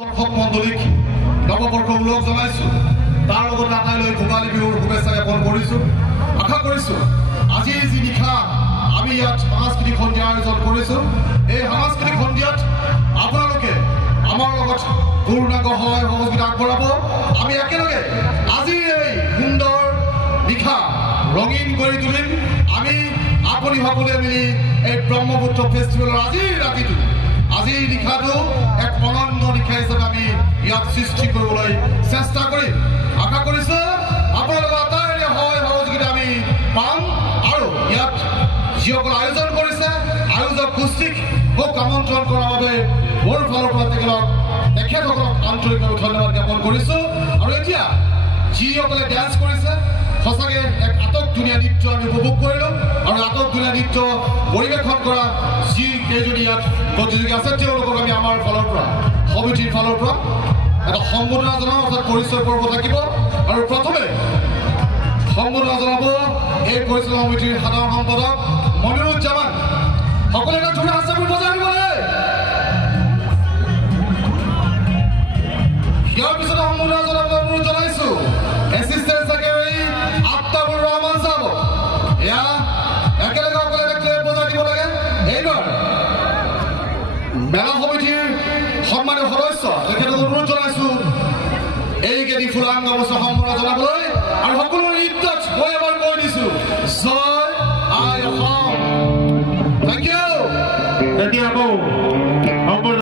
দৰ্শক মণ্ডলীক নৱবৰ্ষ উল্লেখ জনাইছো তাৰ লগতে আটাইলৈ ভোগালী বিহুৰ শুভেচ্ছা জ্ঞাপন কৰিছো আশা কৰিছো আজি যি নিশা আমি ইয়াত সাংস্কৃতিক সন্ধিয়া আয়োজন কৰিছো এই সাংস্কৃতিক সন্ধিয়াত আপোনালোকে আমাৰ লগত পূৰ্ণাংগ সহায় সহযোগিতা আগবঢ়াব আমি একেলগে আজি এই সুন্দৰ নিশা ৰঙীন কৰি তুলিম আমি আপুনি সকলোৱে মিলি এই ব্ৰহ্মপুত্ৰ ফেষ্টিভেলৰ আজিৰ ৰাতিটো আজিৰ নিশাটো এক অনন্য নিশা হিচাপে আমি ইয়াত সৃষ্টি কৰিবলৈ চেষ্টা কৰিম আশা কৰিছো আপোনালোকৰ আটাইৰে সহায় সহযোগিতা আমি পাম আৰু ইয়াত যিসকল আয়োজন কৰিছে আয়োজক গোষ্ঠীক মোক আমন্ত্ৰণ কৰাৰ বাবে মোৰ ফালৰ পৰা তেখেতসকলক আন্তৰিকভাৱে ধন্যবাদ জ্ঞাপন কৰিছো আৰু এতিয়া যিসকলে ডেন্স কৰিছে সঁচাকৈ এক আটক ধুনীয়া নৃত্য আমি উপভোগ কৰিলোঁ আৰু আটক ধুনীয়া নৃত্য পৰিৱেশন কৰা যিকেইজনী ইয়াত প্ৰতিযোগী আছে তেওঁলোকক আমি আমাৰ ফালৰ পৰা সমিতিৰ ফালৰ পৰা এটা সম্বোধনা জনাওঁ অৰ্থাৎ পৰিচয় পৰ্ব থাকিব আৰু প্ৰথমে সম্বোধনা জনাব এই পৰিচালনা সমিতিৰ সাধাৰণ সম্পাদক মনিৰুজ্জামান সকলোৱে এটা ধুনীয়া হাততালি বজাই দিবলৈ ইয়াৰ পিছতে সম্বোধনা জনাবলৈ অনুৰোধ জনাইছো এছিষ্টেণ্ট ছেক্ৰেটাৰী আফতাবুৰ ৰহমান চাহাব এয়া একেলগে সকলোৱে ক্লেপ বজাই দিব লাগে এইবাৰ মেলা সমিতিৰ সন্মানীয় সদস্য তেখেতক অনুৰোধ জনাইছো এইকেইটি ফুলাংগ অৱস্থা সম্বোধনা জনাবলৈ আৰু সকলো নৃত্যত মই এবাৰ কৈ দিছো জয় আই অসম থেংক ইউ।